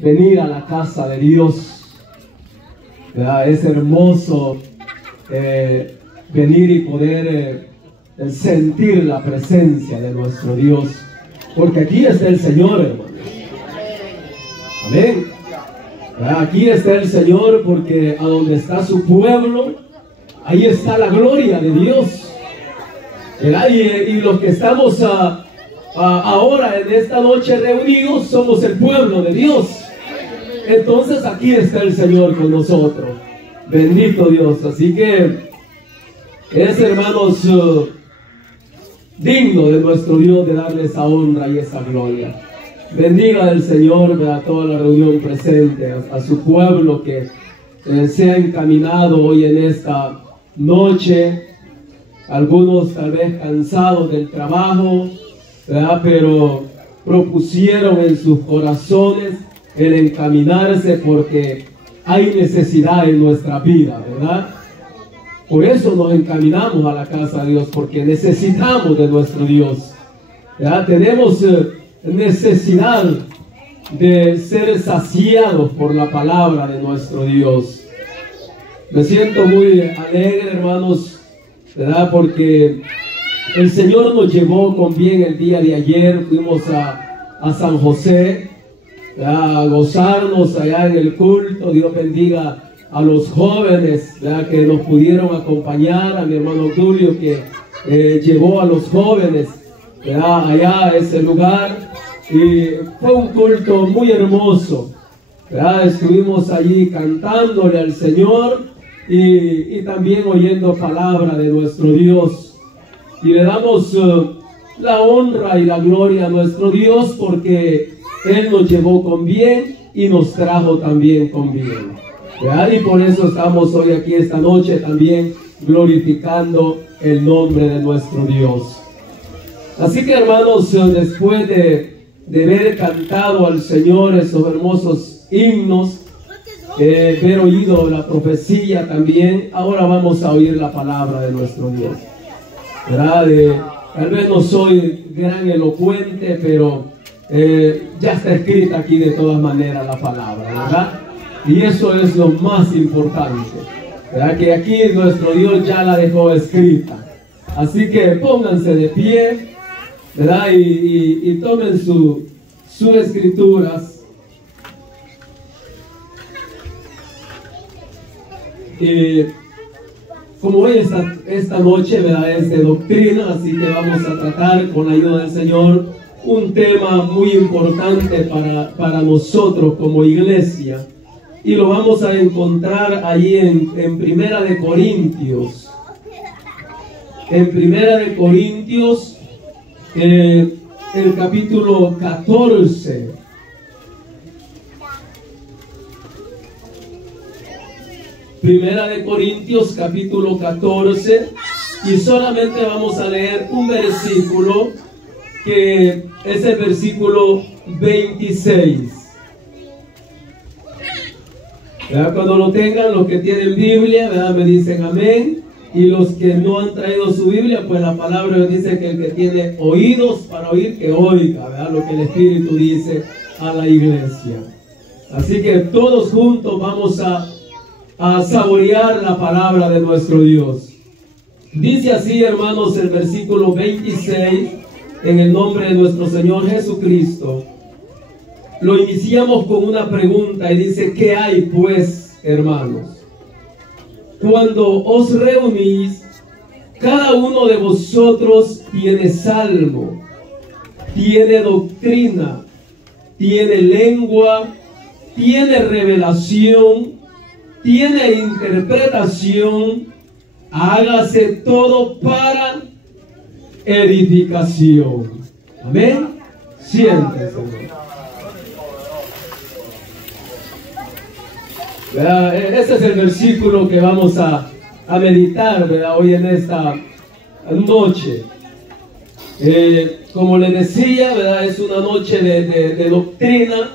venir a la casa de Dios, ¿verdad? Es hermoso venir y poder sentir la presencia de nuestro Dios, porque aquí está el Señor, hermanos. Amén. ¿Verdad? Aquí está el Señor, porque a donde está su pueblo, ahí está la gloria de Dios, ¿verdad? Y los que estamos ahora en esta noche reunidos somos el pueblo de Dios. Entonces aquí está el Señor con nosotros. Bendito Dios. Así que es, hermanos, digno de nuestro Dios de darle esa honra y esa gloria. Bendiga el Señor a toda la reunión presente, a su pueblo que se ha encaminado hoy en esta noche. Algunos tal vez cansados del trabajo, ¿verdad? Pero propusieron en sus corazones el encaminarse porque hay necesidad en nuestra vida, ¿verdad? Por eso nos encaminamos a la casa de Dios, porque necesitamos de nuestro Dios, ¿verdad? Tenemos necesidad de ser saciados por la palabra de nuestro Dios. Me siento muy alegre, hermanos, ¿verdad? Porque el Señor nos llevó con bien el día de ayer. Fuimos a San José, ¿verdad? A gozarnos allá en el culto. Dios bendiga a los jóvenes, ¿verdad? Que nos pudieron acompañar, a mi hermano Tulio que llevó a los jóvenes, ¿verdad? Allá a ese lugar, y fue un culto muy hermoso, ¿verdad? Estuvimos allí cantándole al Señor y también oyendo palabra de nuestro Dios, y le damos la honra y la gloria a nuestro Dios, porque Él nos llevó con bien y nos trajo también con bien, ¿verdad? Y por eso estamos hoy aquí esta noche también glorificando el nombre de nuestro Dios. Así que, hermanos, después de haber cantado al Señor esos hermosos himnos, haber oído la profecía también, ahora vamos a oír la palabra de nuestro Dios, ¿verdad? Tal vez no soy gran elocuente, pero ya está escrita aquí de todas maneras la palabra, ¿verdad? Y eso es lo más importante, ¿verdad? Que aquí nuestro Dios ya la dejó escrita. Así que pónganse de pie, ¿verdad? Y tomen sus escrituras. Como hoy esta noche, ¿verdad?, es de doctrina, así que vamos a tratar con la ayuda del Señor un tema muy importante para nosotros como iglesia, y lo vamos a encontrar allí en Primera de Corintios. En Primera de Corintios, el capítulo 14. Primera de Corintios, capítulo 14, y solamente vamos a leer un versículo, que es el versículo 26. ¿Verdad? Cuando lo tengan, los que tienen Biblia, ¿verdad?, me dicen amén. Y los que no han traído su Biblia, pues la palabra dice que el que tiene oídos para oír, que oiga, ¿verdad?, lo que el Espíritu dice a la iglesia. Así que todos juntos vamos a saborear la palabra de nuestro Dios. Dice así, hermanos, el versículo 26, en el nombre de nuestro Señor Jesucristo. Lo iniciamos con una pregunta y dice: ¿qué hay pues, hermanos? Cuando os reunís, cada uno de vosotros tiene salmo, tiene doctrina, tiene lengua, tiene revelación, tiene interpretación. Hágase todo para edificación. Amén. Siéntese. Ese es el versículo que vamos a meditar, ¿verdad?, hoy en esta noche. Como les decía, ¿verdad?, es una noche de doctrina,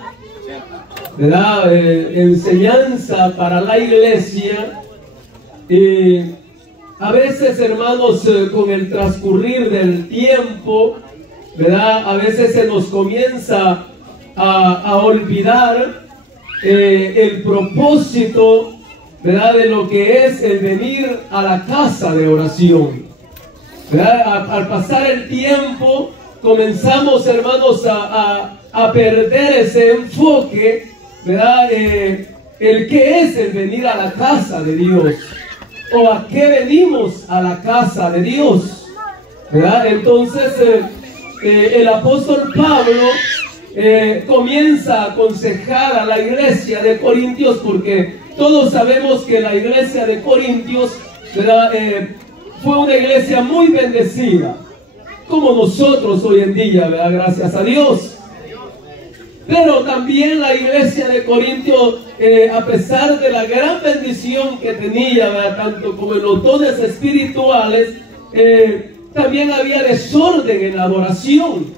¿verdad?, enseñanza para la iglesia. Y a veces, hermanos, con el transcurrir del tiempo, ¿verdad?, a veces se nos comienza a olvidar el propósito, ¿verdad?, de lo que es el venir a la casa de oración, ¿verdad? Al pasar el tiempo, comenzamos, hermanos, a perder ese enfoque, ¿verdad? El que es el venir a la casa de Dios, o a qué venimos a la casa de Dios, ¿verdad? Entonces el apóstol Pablo comienza a aconsejar a la iglesia de Corintios, porque todos sabemos que la iglesia de Corintios, ¿verdad?, fue una iglesia muy bendecida, como nosotros hoy en día, ¿verdad?, gracias a Dios. Pero también la iglesia de Corintios, a pesar de la gran bendición que tenía, ¿verdad?, tanto como en los dones espirituales, también había desorden en la adoración,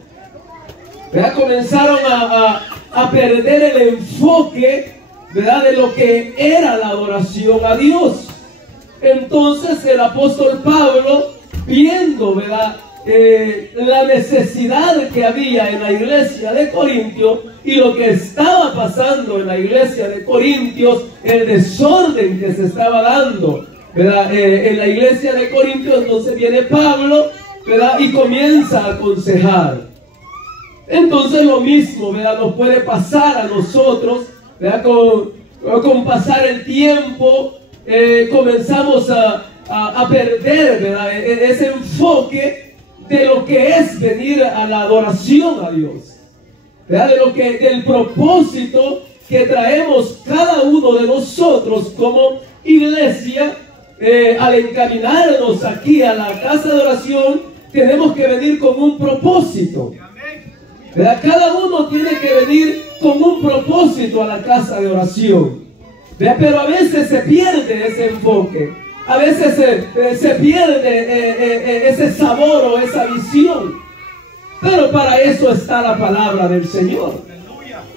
¿verdad? Comenzaron a perder el enfoque, ¿verdad?, de lo que era la adoración a Dios. Entonces el apóstol Pablo, viendo, ¿verdad?, la necesidad que había en la iglesia de Corintios y lo que estaba pasando en la iglesia de Corintios, el desorden que se estaba dando, ¿verdad?, en la iglesia de Corintios, entonces viene Pablo, ¿verdad?, y comienza a aconsejar. Entonces lo mismo, ¿verdad?, nos puede pasar a nosotros, ¿verdad?, con pasar el tiempo, comenzamos a perder, ¿verdad?, ese enfoque de lo que es venir a la adoración a Dios, ¿verdad?, del propósito que traemos cada uno de nosotros como iglesia. Al encaminarnos aquí a la casa de oración, tenemos que venir con un propósito, ¿verdad? Cada uno tiene que venir con un propósito a la casa de oración, ¿verdad? Pero a veces se pierde ese enfoque, a veces se pierde ese sabor o esa visión. Pero para eso está la palabra del Señor,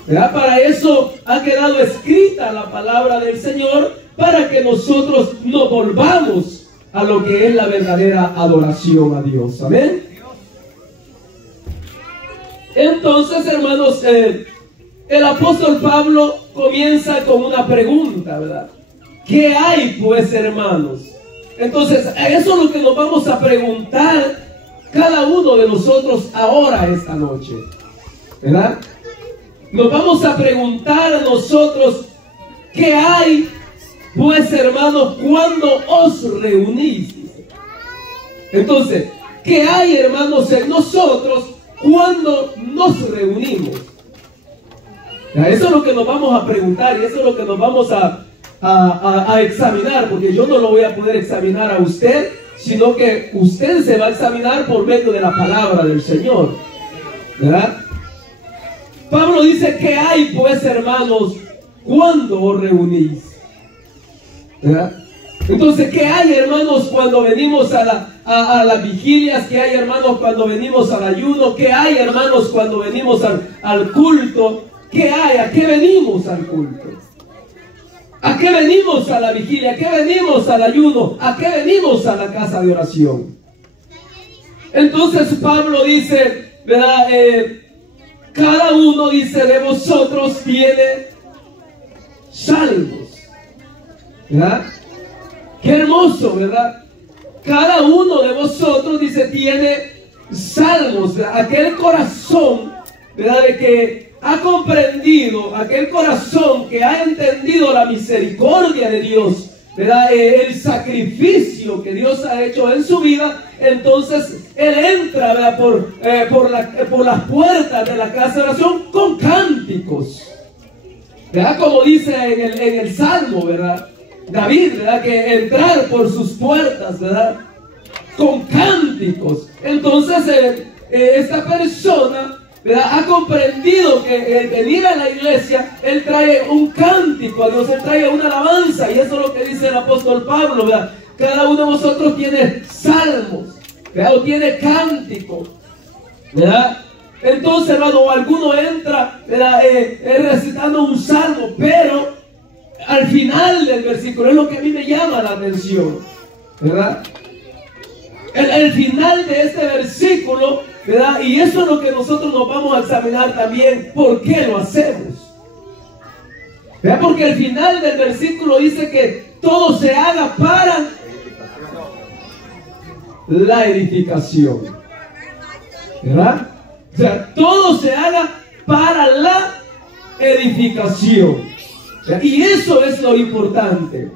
¿verdad? Para eso ha quedado escrita la palabra del Señor, para que nosotros nos volvamos a lo que es la verdadera adoración a Dios. Amén. Entonces, hermanos, el apóstol Pablo comienza con una pregunta, ¿verdad? ¿Qué hay, pues, hermanos? Entonces, eso es lo que nos vamos a preguntar cada uno de nosotros ahora, esta noche, ¿verdad? Nos vamos a preguntar a nosotros, ¿qué hay, pues, hermanos, cuando os reunís? Entonces, ¿qué hay, hermanos, en nosotros cuando nos reunimos? Eso es lo que nos vamos a preguntar, y eso es lo que nos vamos a examinar, porque yo no lo voy a poder examinar a usted, sino que usted se va a examinar por medio de la palabra del Señor, ¿verdad? Pablo dice, ¿qué hay, pues, hermanos, cuando os reunís? ¿Verdad? Entonces, ¿qué hay, hermanos, cuando venimos a las vigilias? ¿Qué hay, hermanos, cuando venimos al ayuno? ¿Qué hay, hermanos, cuando venimos al culto? ¿Qué hay? ¿A qué venimos al culto? ¿A qué venimos a la vigilia? ¿A qué venimos al ayuno? ¿A qué venimos a la casa de oración? Entonces Pablo dice, ¿verdad? Cada uno, dice, de vosotros tiene salmos, ¿verdad? Qué hermoso, ¿verdad? Cada uno de vosotros, dice, tiene salmos, ¿verdad? Aquel corazón, ¿verdad?, de que ha comprendido, aquel corazón que ha entendido la misericordia de Dios, ¿verdad?, el sacrificio que Dios ha hecho en su vida. Entonces él entra, ¿verdad?, por las puertas de la casa de oración con cánticos, ¿verdad?, como dice en el Salmo, ¿verdad?, David, ¿verdad?, que entrar por sus puertas, ¿verdad?, con cánticos. Entonces esta persona, ¿verdad?, ha comprendido que el venir a la iglesia, él trae un cántico a Dios, él trae una alabanza, y eso es lo que dice el apóstol Pablo, ¿verdad? Cada uno de vosotros tiene salmos, ¿verdad?, o tiene cántico, ¿verdad? Entonces, hermano, alguno entra, ¿verdad?, recitando un salmo, pero al final del versículo es lo que a mí me llama la atención, ¿verdad? El final de este versículo ¿verdad? Y eso es lo que nosotros nos vamos a examinar también, ¿por qué lo hacemos? ¿Verdad? Porque el final del versículo dice que todo se haga para la edificación, ¿verdad? O sea, todo se haga para la edificación, ¿verdad? Y eso es lo importante,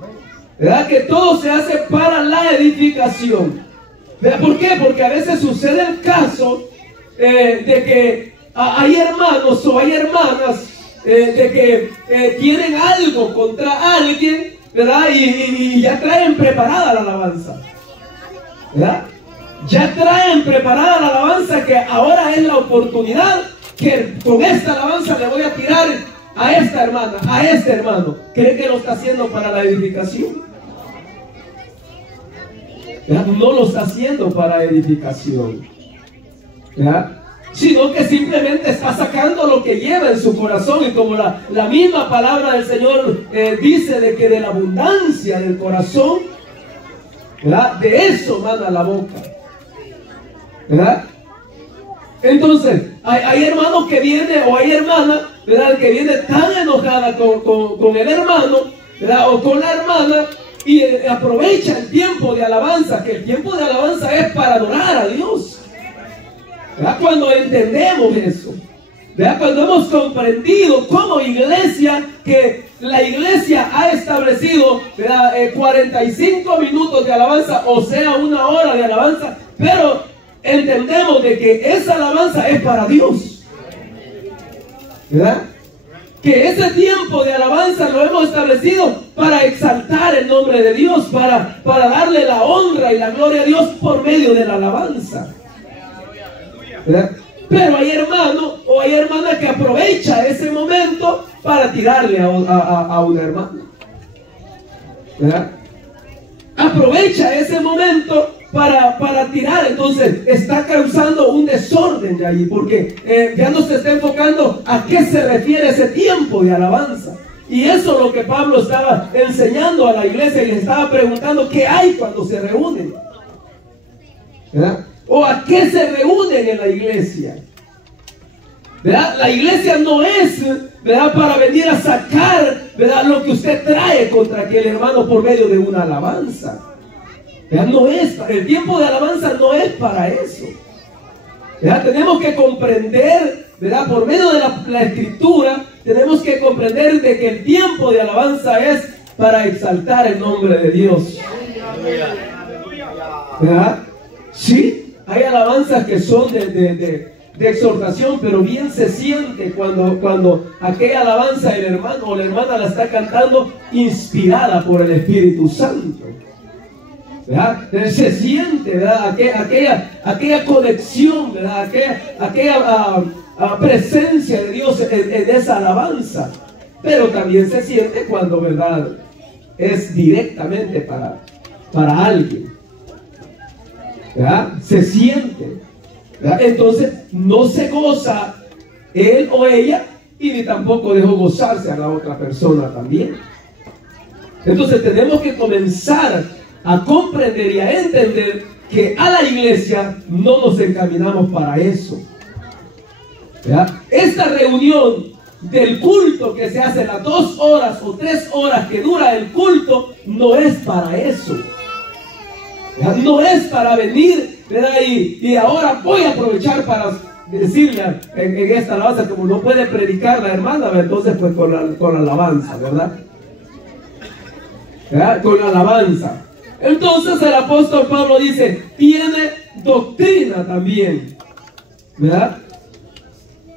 ¿verdad? Que todo se hace para la edificación. ¿Verdad? ¿Por qué? Porque a veces sucede el caso de que hay hermanos o hay hermanas de que tienen algo contra alguien, ¿verdad? Y ya traen preparada la alabanza, ¿verdad? Ya traen preparada la alabanza, que ahora es la oportunidad que con esta alabanza le voy a tirar a esta hermana, a este hermano. ¿Cree que lo está haciendo para la edificación? ¿Verdad? No lo está haciendo para edificación, ¿verdad? Sino que simplemente está sacando lo que lleva en su corazón. Y como la misma palabra del Señor dice de que de la abundancia del corazón, ¿verdad? De eso mana la boca, ¿verdad? Entonces hay hermanos que vienen, o hay hermanas, ¿verdad?, que viene tan enojada con el hermano, ¿verdad?, o con la hermana, y aprovecha el tiempo de alabanza, que el tiempo de alabanza es para adorar a Dios, ¿verdad? Cuando entendemos eso, ¿verdad? Cuando hemos comprendido como iglesia que la iglesia ha establecido, ¿verdad?, 45 minutos de alabanza, o sea, 1 hora de alabanza, pero entendemos de que esa alabanza es para Dios, ¿verdad? Que ese tiempo de alabanza lo hemos establecido para exaltar el nombre de Dios, para darle la honra y la gloria a Dios por medio de la alabanza, ¿verdad? Pero hay hermano o hay hermana que aprovecha ese momento para tirarle a una hermana, ¿verdad? Aprovecha ese momento para tirar. Entonces está causando un desorden de allí, porque ya no se está enfocando a qué se refiere ese tiempo de alabanza. Y eso es lo que Pablo estaba enseñando a la iglesia, y les estaba preguntando qué hay cuando se reúnen, ¿verdad? O a qué se reúnen en la iglesia, ¿verdad? La iglesia no es, ¿verdad?, para venir a sacar, ¿verdad?, lo que usted trae contra aquel hermano por medio de una alabanza, ¿verdad? No es, el tiempo de alabanza no es para eso, ¿verdad? Tenemos que comprender, ¿verdad?, por medio de la escritura, tenemos que comprender de que el tiempo de alabanza es para exaltar el nombre de Dios, ¿verdad? Sí, hay alabanzas que son de exhortación, pero bien se siente cuando aquella alabanza el hermano o la hermana la está cantando inspirada por el Espíritu Santo, ¿verdad? Se siente, ¿verdad?, aquella conexión, ¿verdad?, aquella presencia de Dios en esa alabanza. Pero también se siente cuando, ¿verdad?, es directamente para alguien, ¿verdad? Se siente, ¿verdad? Entonces no se goza él o ella, y ni tampoco dejó gozarse a la otra persona también. Entonces tenemos que comenzar a comprender y a entender que a la iglesia no nos encaminamos para eso, ¿verdad? Esta reunión del culto que se hace las 2 horas o 3 horas que dura el culto no es para eso, ¿verdad? No es para venir, ¿verdad?, y ahora voy a aprovechar para decirle en esta alabanza, como no puede predicar la hermana, ¿verdad?, entonces pues con la alabanza, ¿verdad? Con la alabanza. Entonces el apóstol Pablo dice, tiene doctrina también, ¿verdad?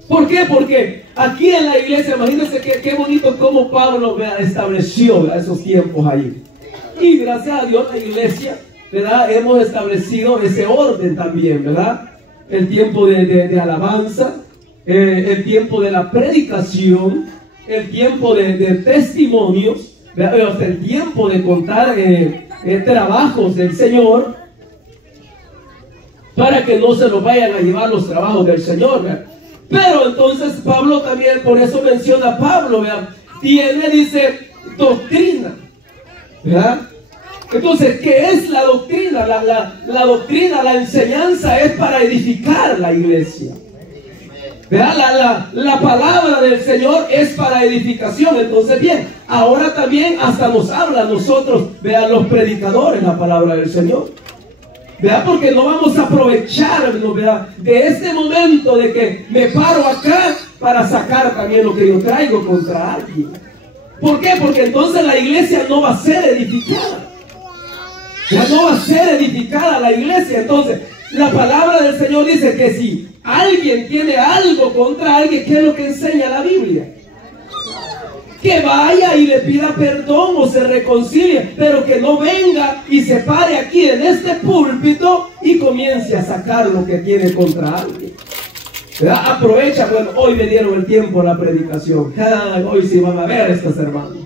¿Por qué? Porque aquí en la iglesia, imagínense qué bonito cómo Pablo, ¿verdad?, estableció, ¿verdad?, esos tiempos ahí. Y gracias a Dios la iglesia, ¿verdad?, hemos establecido ese orden también, ¿verdad? El tiempo de alabanza, el tiempo de la predicación, el tiempo de testimonios, ¿verdad?, el tiempo de contar trabajos del Señor, para que no se nos vayan a llevar los trabajos del Señor, ¿verdad? Pero entonces Pablo también, por eso menciona Pablo, ¿verdad?, dice doctrina, ¿verdad? Entonces, ¿qué es la doctrina? La doctrina, la enseñanza es para edificar la iglesia. ¿Verdad? La palabra del Señor es para edificación. Entonces, bien, ahora también hasta nos habla a nosotros, vean, los predicadores, la palabra del Señor. ¿Verdad? Porque no vamos a aprovecharnos, ¿verdad?, de este momento de que me paro acá para sacar también lo que yo traigo contra alguien. ¿Por qué? Porque entonces la iglesia no va a ser edificada. Ya no va a ser edificada la iglesia. Entonces, la palabra del Señor dice que si alguien tiene algo contra alguien, ¿qué es lo que enseña la Biblia? Que vaya y le pida perdón o se reconcilie, pero que no venga y se pare aquí en este púlpito y comience a sacar lo que tiene contra alguien. ¿Verdad? Aprovecha, bueno, hoy me dieron el tiempo a la predicación. Hoy sí van a ver estos hermanos.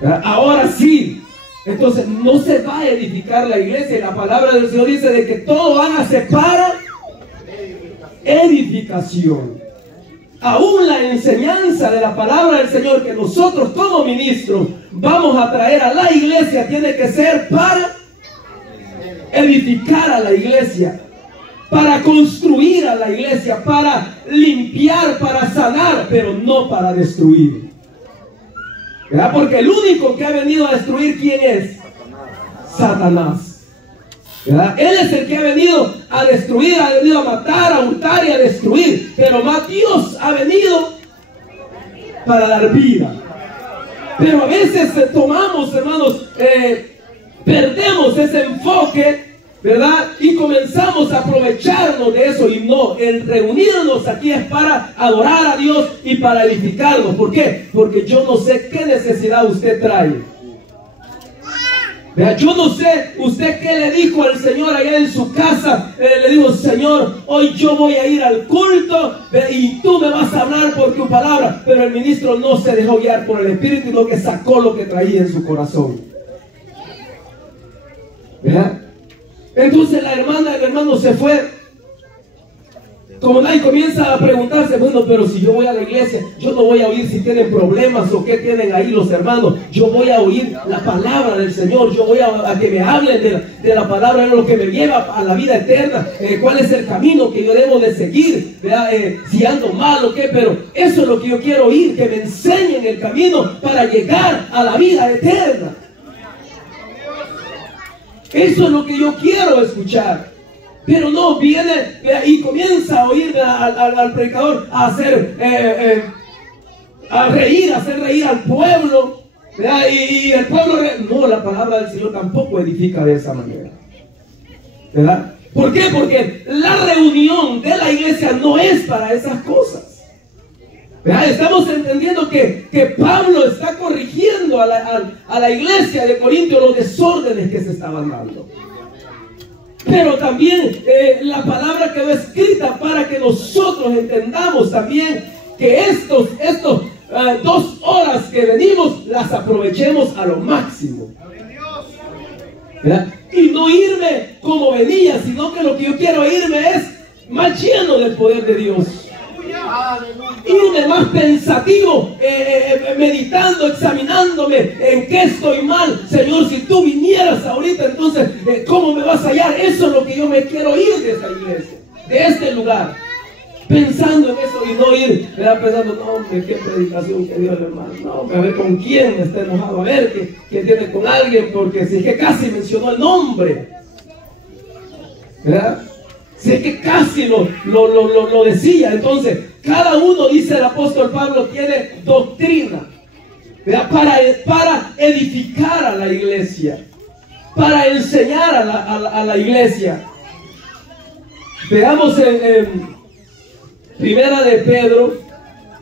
¿Verdad? Ahora sí. Entonces no se va a edificar la iglesia. Y la palabra del Señor dice de que todo hágase para edificación. Aún la enseñanza de la palabra del Señor que nosotros como ministros vamos a traer a la iglesia tiene que ser para edificar a la iglesia, para construir a la iglesia, para limpiar, para sanar, pero no para destruir. ¿Verdad? Porque el único que ha venido a destruir, ¿quién es? Satanás. ¿Verdad? Él es el que ha venido a destruir, ha venido a matar, a hurtar y a destruir. Pero más Dios ha venido para dar vida. Pero a veces tomamos, hermanos, perdemos ese enfoque, ¿verdad? Y comenzamos a aprovecharnos de eso. Y no, el reunirnos aquí es para adorar a Dios y para edificarnos. ¿Por qué? Porque yo no sé qué necesidad usted trae. Yo no sé, usted qué le dijo al Señor allá en su casa. Le dijo: Señor, hoy yo voy a ir al culto y tú me vas a hablar por tu palabra. Pero el ministro no se dejó guiar por el Espíritu, sino que sacó lo que traía en su corazón. ¿Verdad? Entonces la hermana, el hermano se fue. Como nadie comienza a preguntarse: bueno, pero si yo voy a la iglesia, yo no voy a oír si tienen problemas o qué tienen ahí los hermanos. Yo voy a oír la palabra del Señor. Yo voy a que me hablen de la palabra, lo que me lleva a la vida eterna. ¿Cuál es el camino que yo debo de seguir? Si ando mal o qué, pero eso es lo que yo quiero oír, que me enseñen el camino para llegar a la vida eterna. Eso es lo que yo quiero escuchar. Pero no, viene y comienza a oír al predicador a hacer hacer reír al pueblo, ¿verdad? Y el pueblo, no, la palabra del Señor tampoco edifica de esa manera, ¿verdad? ¿Por qué? Porque la reunión de la iglesia no es para esas cosas, ¿verdad? Estamos entendiendo que Pablo está corrigiendo a la iglesia de Corinto los desórdenes que se estaban dando. Pero también la palabra quedó escrita para que nosotros entendamos también que estos 2 horas que venimos las aprovechemos a lo máximo, ¿verdad? Y no irme como venía, sino que lo que yo quiero irme es más lleno del poder de Dios. Irme más pensativo, meditando, examinándome en qué estoy mal. Señor, si tú vinieras ahorita, entonces ¿cómo me vas a hallar? Eso es lo que yo me quiero ir de esta iglesia, de este lugar, pensando en eso y no ir, ¿verdad? Pensando: no, hombre, qué predicación que dio el hermano, no, a ver con quién está enojado, a ver que tiene con alguien, porque si es que casi mencionó el nombre, ¿verdad? Si es que casi lo decía. Entonces, cada uno, dice el apóstol Pablo, tiene doctrina, ¿verdad? Para edificar a la iglesia, para enseñar a la iglesia. Veamos en Primera de Pedro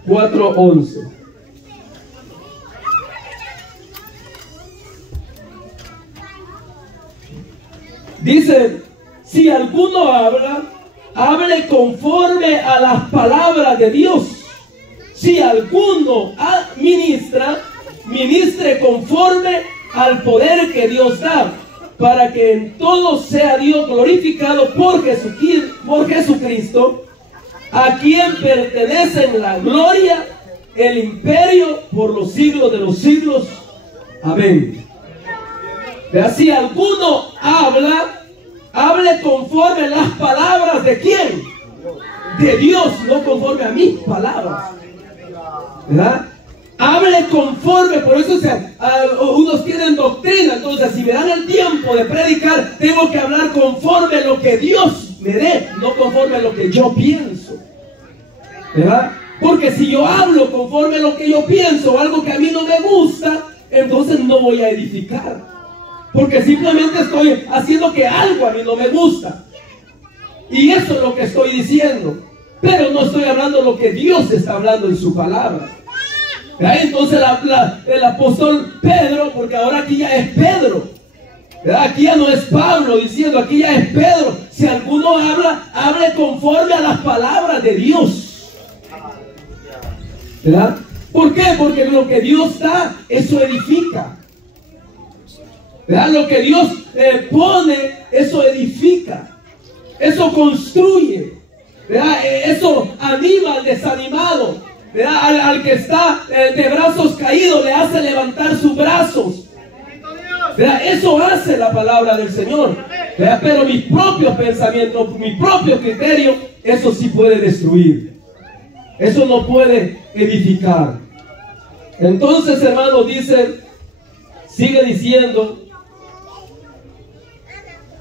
4:11. Dice: si alguno habla, hable conforme a las palabras de Dios. Si alguno ministra, ministre conforme al poder que Dios da, para que en todo sea Dios glorificado por Jesucristo, a quien pertenecen la gloria, el imperio por los siglos de los siglos. Amén. ¿verdad? Si alguno habla, hable conforme a las palabras de ¿quién? De Dios, no conforme a mis palabras, ¿verdad? Hable conforme, por eso unos tienen doctrina. Entonces, si me dan el tiempo de predicar, tengo que hablar conforme a lo que Dios me dé, no conforme a lo que yo pienso, ¿verdad? Porque si yo hablo conforme a lo que yo pienso, algo que a mí no me gusta, entonces no voy a edificar, porque simplemente estoy haciendo que algo a mí no me gusta, y eso es lo que estoy diciendo, pero no estoy hablando lo que Dios está hablando en su palabra. Entonces el apóstol Pedro, porque ahora aquí ya es Pedro, ¿verdad? Aquí ya no es Pablo diciendo, aquí ya es Pedro. Si alguno habla, hable conforme a las palabras de Dios, ¿verdad? ¿Por qué? Porque lo que Dios da, eso edifica, ¿verdad? Lo que Dios pone, eso edifica, eso construye, ¿verdad? Eso anima al desanimado, ¿verdad? Al que está de brazos caídos, le hace levantar sus brazos, ¿verdad? Eso hace la palabra del Señor, ¿verdad? Pero mis propios pensamientos, mi propio criterio, eso sí puede destruir, eso no puede edificar. Entonces, hermanos, sigue diciendo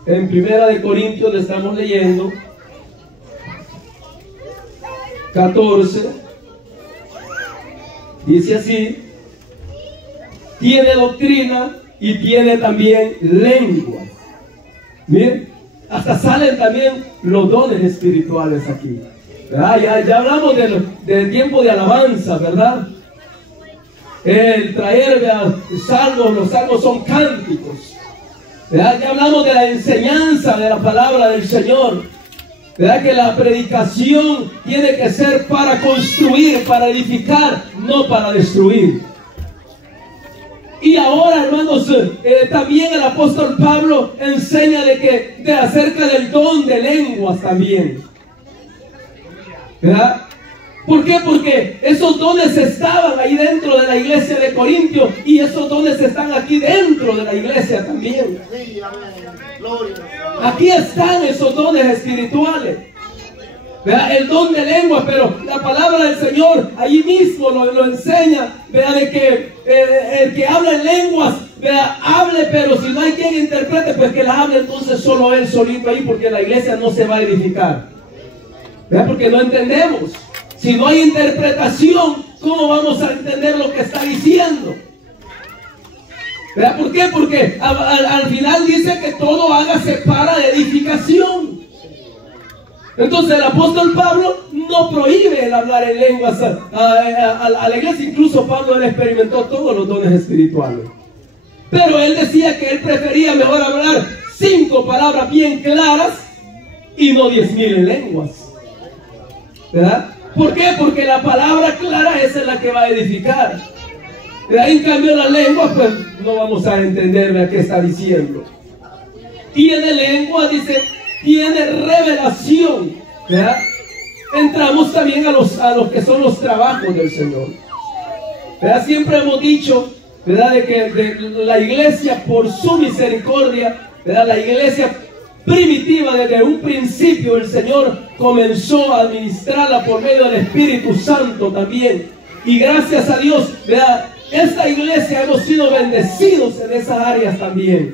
en 1 Corintios, le estamos leyendo 14, dice así: tiene doctrina y tiene también lengua. Miren, hasta salen también los dones espirituales aquí, ¿verdad? Ya hablamos del tiempo de alabanza, ¿verdad? El traer, ¿verdad? Los salmos son cánticos, ¿verdad? Ya hablamos de la enseñanza de la palabra del Señor, ¿verdad? Que la predicación tiene que ser para construir, para edificar, no para destruir. Y ahora, hermanos, también el apóstol Pablo enseña acerca del don de lenguas también, ¿verdad? ¿Por qué? Porque esos dones estaban ahí dentro de la iglesia de Corintios, y esos dones están aquí dentro de la iglesia también. Aquí están esos dones espirituales, ¿verdad? El don de lengua, pero la palabra del Señor ahí mismo lo enseña, ¿verdad? De que el que habla en lenguas, ¿verdad? Hable, pero si no hay quien interprete, pues que la hable entonces solo él solito ahí, porque la iglesia no se va a edificar, ¿verdad? Porque no entendemos. Si no hay interpretación, ¿cómo vamos a entender lo que está diciendo? ¿Verdad? ¿Por qué? Porque al final dice que todo hágase para edificación. Entonces el apóstol Pablo no prohíbe el hablar en lenguas a la iglesia. Incluso Pablo él experimentó todos los dones espirituales, pero él decía que él prefería mejor hablar 5 palabras bien claras y no 10,000 en lenguas, ¿verdad? ¿Por qué? Porque la palabra clara esa es la que va a edificar. En cambio la lengua, pues no vamos a entender qué está diciendo. Tiene lengua, dice, tiene revelación, ¿verdad? Entramos también a los que son los trabajos del Señor, ¿verdad? Siempre hemos dicho, ¿verdad? De que la iglesia, por su misericordia, ¿verdad? La iglesia primitiva, desde un principio el Señor comenzó a administrarla por medio del Espíritu Santo también, y gracias a Dios, ¿verdad? Esta iglesia hemos sido bendecidos en esas áreas también,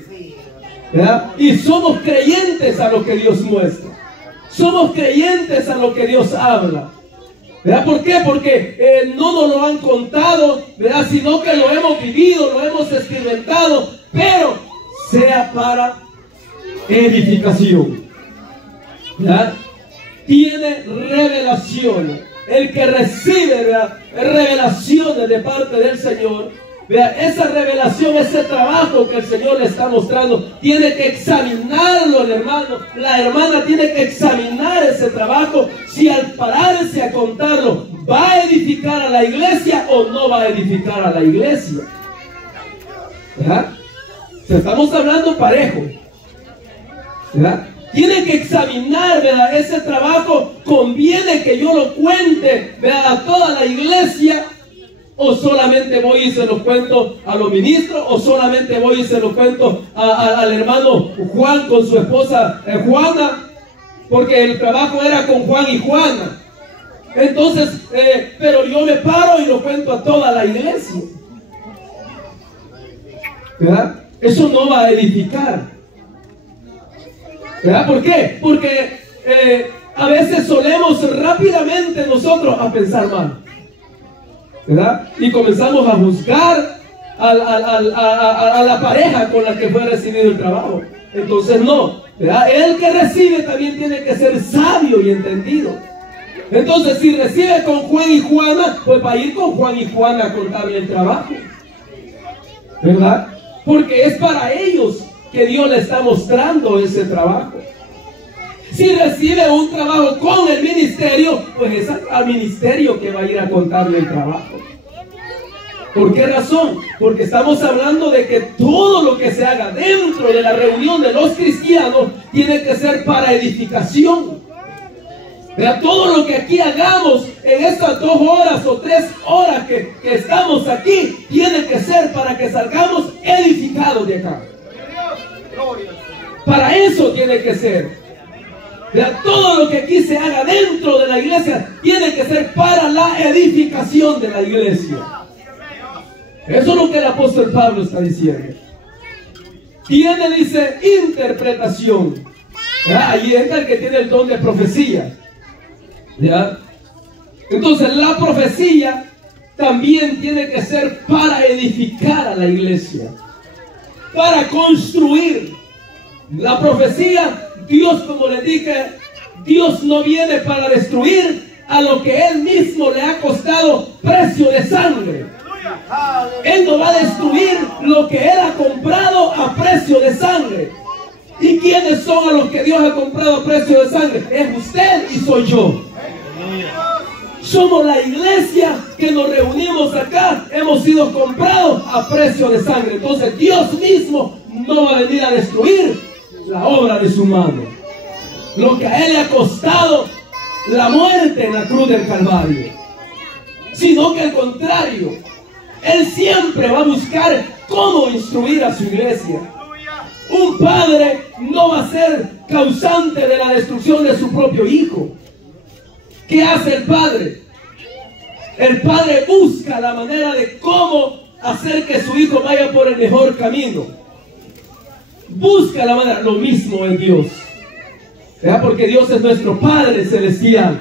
¿verdad? Y somos creyentes a lo que Dios muestra, somos creyentes a lo que Dios habla, ¿verdad? ¿Por qué? Porque no nos lo han contado, ¿verdad? Sino que lo hemos vivido, lo hemos experimentado, pero sea para edificación, ¿verdad? Tiene revelaciones. El que recibe, ¿verdad?, revelaciones de parte del Señor, ¿verdad? Esa revelación, ese trabajo que el Señor le está mostrando, tiene que examinarlo el hermano. La hermana tiene que examinar ese trabajo, si al pararse a contarlo va a edificar a la iglesia o no va a edificar a la iglesia, ¿verdad? Estamos hablando parejo, ¿verdad? Tiene que examinar, ¿verdad? Ese trabajo conviene que yo lo cuente, ¿verdad?, a toda la iglesia, ¿O solamente voy y se lo cuento a los ministros? ¿O solamente voy y se lo cuento al hermano Juan con su esposa Juana? Porque el trabajo era con Juan y Juana. Entonces, pero yo me paro y lo cuento a toda la iglesia. ¿Verdad? Eso no va a edificar. ¿Verdad? ¿Por qué? Porque a veces solemos rápidamente nosotros a pensar mal. ¿Verdad? Y comenzamos a juzgar a la pareja con la que fue recibido el trabajo. Entonces no, ¿verdad? El que recibe también tiene que ser sabio y entendido. Entonces si recibe con Juan y Juana, pues va a ir con Juan y Juana a contarle el trabajo, ¿verdad? Porque es para ellos que Dios le está mostrando ese trabajo. Si recibe un trabajo con el ministerio, pues es al ministerio que va a ir a contarle el trabajo. ¿Por qué razón? Porque estamos hablando de que todo lo que se haga dentro de la reunión de los cristianos tiene que ser para edificación. ¿Verdad? Todo lo que aquí hagamos en estas 2 horas o 3 horas que estamos aquí, tiene que ser para que salgamos edificados de acá. Para eso tiene que ser. ¿Verdad? Todo lo que aquí se haga dentro de la iglesia tiene que ser para la edificación de la iglesia. Eso es lo que el apóstol Pablo está diciendo. Tiene, dice, interpretación. ¿Verdad? Ahí entra el que tiene el don de profecía. ¿Ya? Entonces la profecía también tiene que ser para edificar a la iglesia, para construir. La profecía, Dios, como les dije, Dios no viene para destruir a lo que Él mismo le ha costado precio de sangre. Él no va a destruir lo que Él ha comprado a precio de sangre. ¿Y quiénes son a los que Dios ha comprado a precio de sangre? Es usted y soy yo. Somos la iglesia que nos reunimos acá. Hemos sido comprados a precio de sangre. Entonces Dios mismo no va a venir a destruir la obra de su mano, lo que a Él le ha costado la muerte en la cruz del Calvario. Sino que al contrario, Él siempre va a buscar cómo instruir a su iglesia. Un padre no va a ser causante de la destrucción de su propio hijo. ¿Qué hace el padre? El padre busca la manera de cómo hacer que su hijo vaya por el mejor camino. Busca la manera, lo mismo en Dios. ¿Verdad? Porque Dios es nuestro Padre celestial.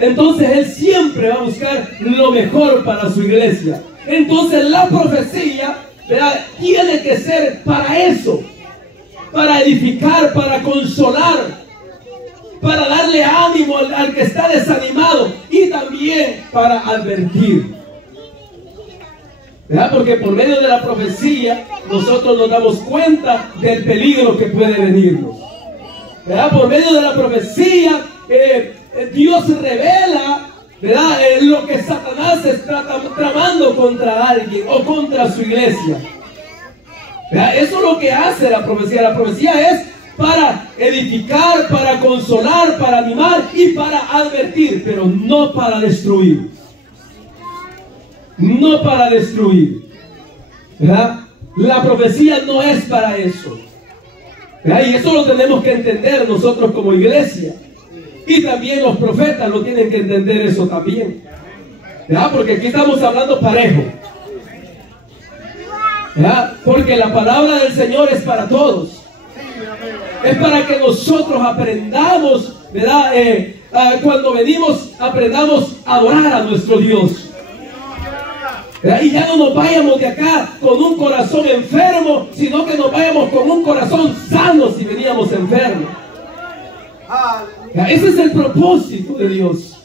Entonces Él siempre va a buscar lo mejor para su iglesia. Entonces la profecía, ¿verdad?, tiene que ser para eso. Para edificar, para consolar, para darle ánimo al que está desanimado y también para advertir. ¿Verdad? Porque por medio de la profecía nosotros nos damos cuenta del peligro que puede venirnos. ¿Verdad? Por medio de la profecía Dios revela, ¿verdad?, lo que Satanás está tramando contra alguien o contra su iglesia. ¿Verdad? Eso es lo que hace la profecía. La profecía es para edificar, para consolar, para animar y para advertir, pero no para destruir. No para destruir. ¿Verdad? La profecía no es para eso. ¿Verdad? Y eso lo tenemos que entender nosotros como iglesia. Y también los profetas lo tienen que entender eso también. ¿Verdad? Porque aquí estamos hablando parejo. ¿Verdad? Porque la palabra del Señor es para todos. Es para que nosotros aprendamos, ¿verdad? Cuando venimos, aprendamos a adorar a nuestro Dios. ¿Verdad? Y ya no nos vayamos de acá con un corazón enfermo, sino que nos vayamos con un corazón sano si veníamos enfermos. Ese es el propósito de Dios.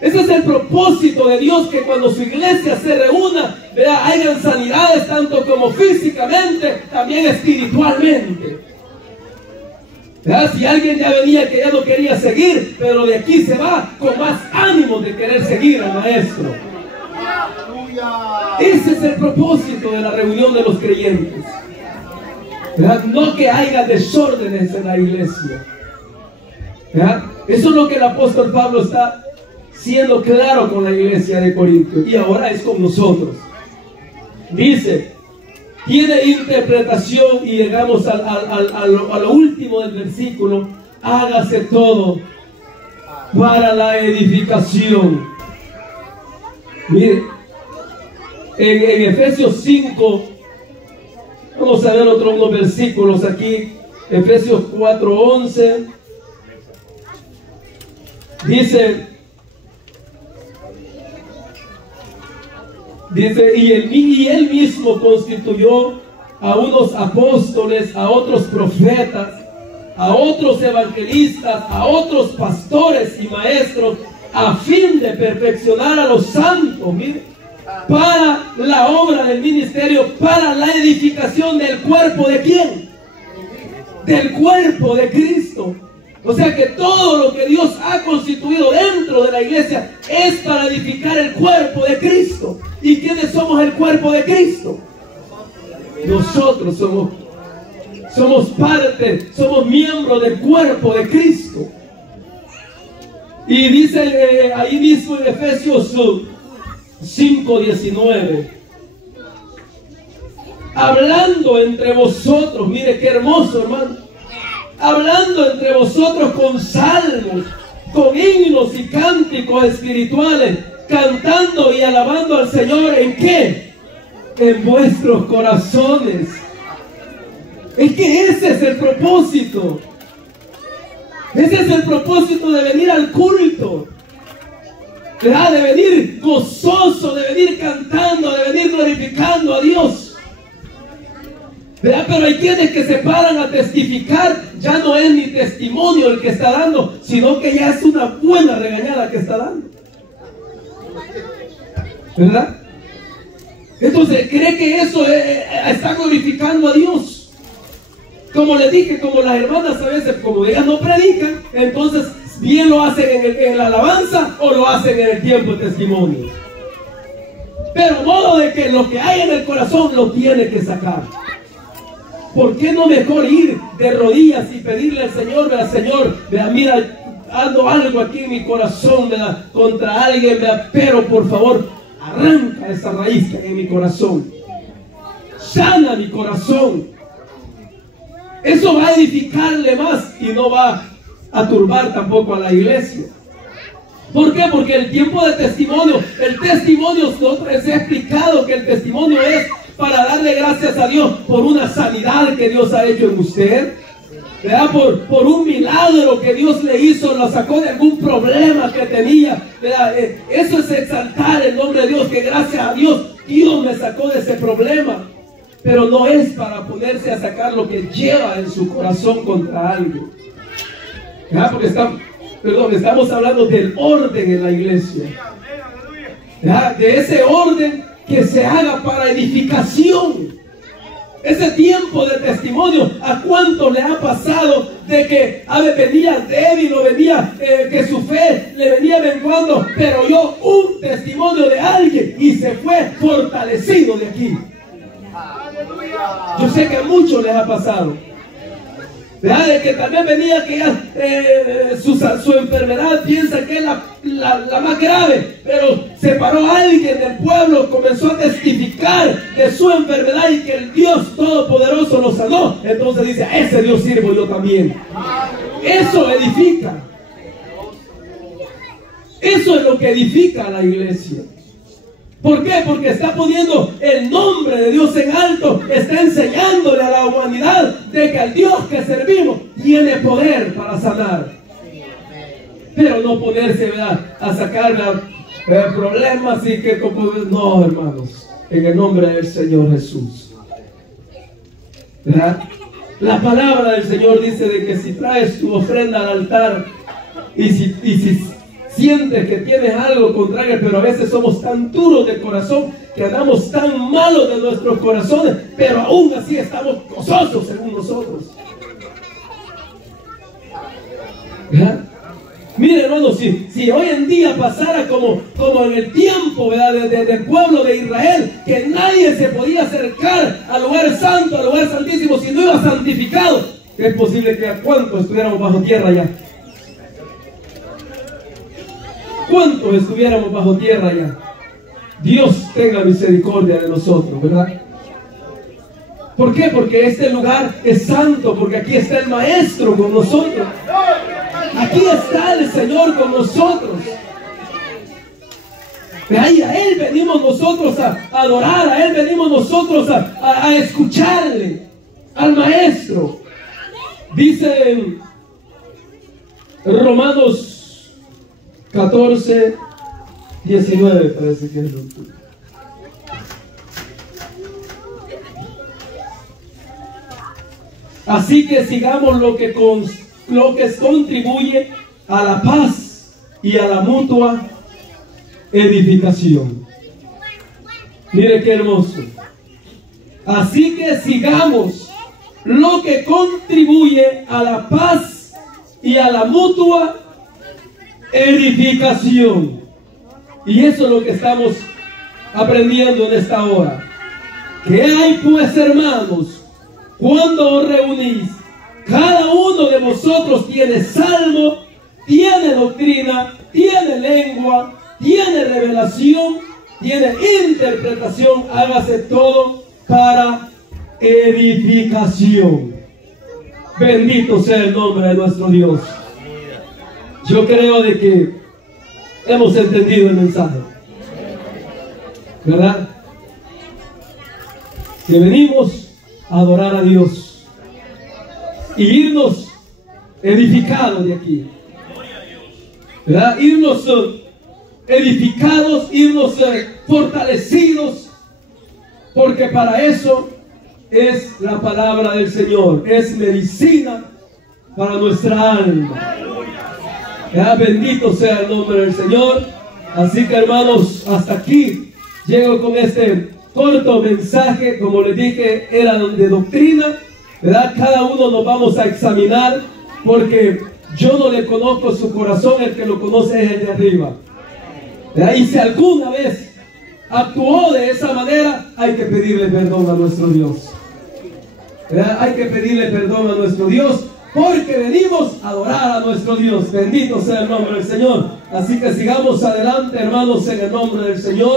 Ese es el propósito de Dios, que cuando su iglesia se reúna, ¿verdad?, hayan sanidades tanto como físicamente, también espiritualmente. ¿Verdad? Si alguien ya venía que ya no quería seguir, pero de aquí se va con más ánimo de querer seguir al maestro. Ese es el propósito de la reunión de los creyentes. ¿Verdad? No que haya desórdenes en la iglesia. ¿Verdad? Eso es lo que el apóstol Pablo está siendo claro con la iglesia de Corinto, y ahora es con nosotros. Dice, tiene interpretación, y llegamos a lo último del versículo: hágase todo para la edificación. Mire, en Efesios 5, vamos a ver unos versículos aquí. Efesios 4:11 dice, y él mismo constituyó a unos apóstoles, a otros profetas, a otros evangelistas, a otros pastores y maestros, a fin de perfeccionar a los santos, mire, para la obra del ministerio, para la edificación del cuerpo de ¿quién? Del cuerpo de Cristo. O sea que todo lo que Dios ha constituido dentro de la iglesia es para edificar el cuerpo de Cristo. ¿Y quiénes somos el cuerpo de Cristo? Nosotros somos parte, somos miembros del cuerpo de Cristo. Y dice ahí mismo en Efesios 5:19, hablando entre vosotros, mire qué hermoso, hermano, hablando entre vosotros con salmos, con himnos y cánticos espirituales, cantando y alabando al Señor, ¿en qué? En vuestros corazones. Es que ese es el propósito. Ese es el propósito de venir al culto, ¿verdad? De venir gozoso, de venir cantando, de venir glorificando a Dios, ¿verdad? Pero hay quienes que se paran a testificar. Ya no es ni testimonio el que está dando, sino que ya es una buena regañada que está dando, ¿verdad? Entonces cree que eso está glorificando a Dios. Como les dije, como las hermanas a veces, como ellas no predican, entonces bien lo hacen en la alabanza o lo hacen en el tiempo de testimonio. Pero modo de que lo que hay en el corazón lo tiene que sacar. ¿Por qué no mejor ir de rodillas y pedirle al Señor, ¿verdad? Señor, ¿verdad? Mira, ando algo aquí en mi corazón, ¿verdad? Contra alguien, ¿verdad? Pero por favor, arranca esa raíz que hay en mi corazón. Sana mi corazón. Eso va a edificarle más y no va a turbar tampoco a la iglesia. ¿Por qué? Porque el tiempo de testimonio, el testimonio, les he explicado que el testimonio es para darle gracias a Dios por una sanidad que Dios ha hecho en usted, ¿verdad? Por un milagro que Dios le hizo, lo sacó de algún problema que tenía, ¿verdad? Eso es exaltar el nombre de Dios, que gracias a Dios, Dios me sacó de ese problema. Pero no es para ponerse a sacar lo que lleva en su corazón contra alguien, ¿verdad? Porque estamos hablando del orden en la iglesia, ¿verdad? De ese orden que se haga para edificación. Ese tiempo de testimonio, ¿a cuánto le ha pasado de que venía débil o venía que su fe le venía menguando, pero oyó un testimonio de alguien y se fue fortalecido de aquí? Yo sé que a muchos les ha pasado, ¿verdad? De que también venía que ya su enfermedad piensa que es la más grave, pero se paró alguien del pueblo, comenzó a testificar de su enfermedad y que el Dios Todopoderoso lo sanó. Entonces dice, a ese Dios sirvo yo también. Eso edifica. Eso es lo que edifica a la iglesia. ¿Por qué? Porque está poniendo el nombre de Dios en alto, está enseñándole a la humanidad de que el Dios que servimos tiene poder para sanar. Pero no ponerse, ¿verdad?, a sacar problemas y que no, hermanos, en el nombre del Señor Jesús, ¿verdad? La palabra del Señor dice de que si traes tu ofrenda al altar y si sientes que tienes algo contrario, pero a veces somos tan duros de corazón que andamos tan malos de nuestros corazones, pero aún así estamos gozosos según nosotros, ¿verdad? Mire, hermano, si hoy en día pasara como en el tiempo, ¿verdad?, del pueblo de Israel, que nadie se podía acercar al lugar santo, al lugar santísimo, si no iba santificado, es posible que a cuánto estuviéramos bajo tierra ya. ¿cuántos estuviéramos bajo tierra ya? Dios tenga misericordia de nosotros, ¿verdad? ¿Por qué? Porque este lugar es santo, porque aquí está el Maestro con nosotros. Aquí está el Señor con nosotros. Ahí a Él venimos nosotros a adorar, a Él venimos nosotros a escucharle, al Maestro. Dice en Romanos 14, 19, parece que es lo que... Así que sigamos lo que contribuye a la paz y a la mutua edificación. Mire qué hermoso. Así que sigamos lo que contribuye a la paz y a la mutua edificación. Y eso es lo que estamos aprendiendo en esta hora. ¿Qué hay pues, hermanos? Cuando os reunís, cada uno de vosotros tiene salmo, tiene doctrina, tiene lengua, tiene revelación, tiene interpretación. Hágase todo para edificación. Bendito sea el nombre de nuestro Dios. Yo creo de que hemos entendido el mensaje, ¿verdad? Que venimos a adorar a Dios y irnos edificados de aquí, ¿verdad? Irnos edificados, irnos fortalecidos, porque para eso es la palabra del Señor, es medicina para nuestra alma. Bendito sea el nombre del Señor. Así que, hermanos, hasta aquí llego con este corto mensaje. Como les dije, era de doctrina, ¿verdad? Cada uno nos vamos a examinar, porque yo no le conozco su corazón, el que lo conoce es el de arriba, ¿verdad? Y si alguna vez actuó de esa manera, hay que pedirle perdón a nuestro Dios, ¿verdad? Hay que pedirle perdón a nuestro Dios, porque venimos a adorar a nuestro Dios. Bendito sea el nombre del Señor. Así que sigamos adelante, hermanos, en el nombre del Señor.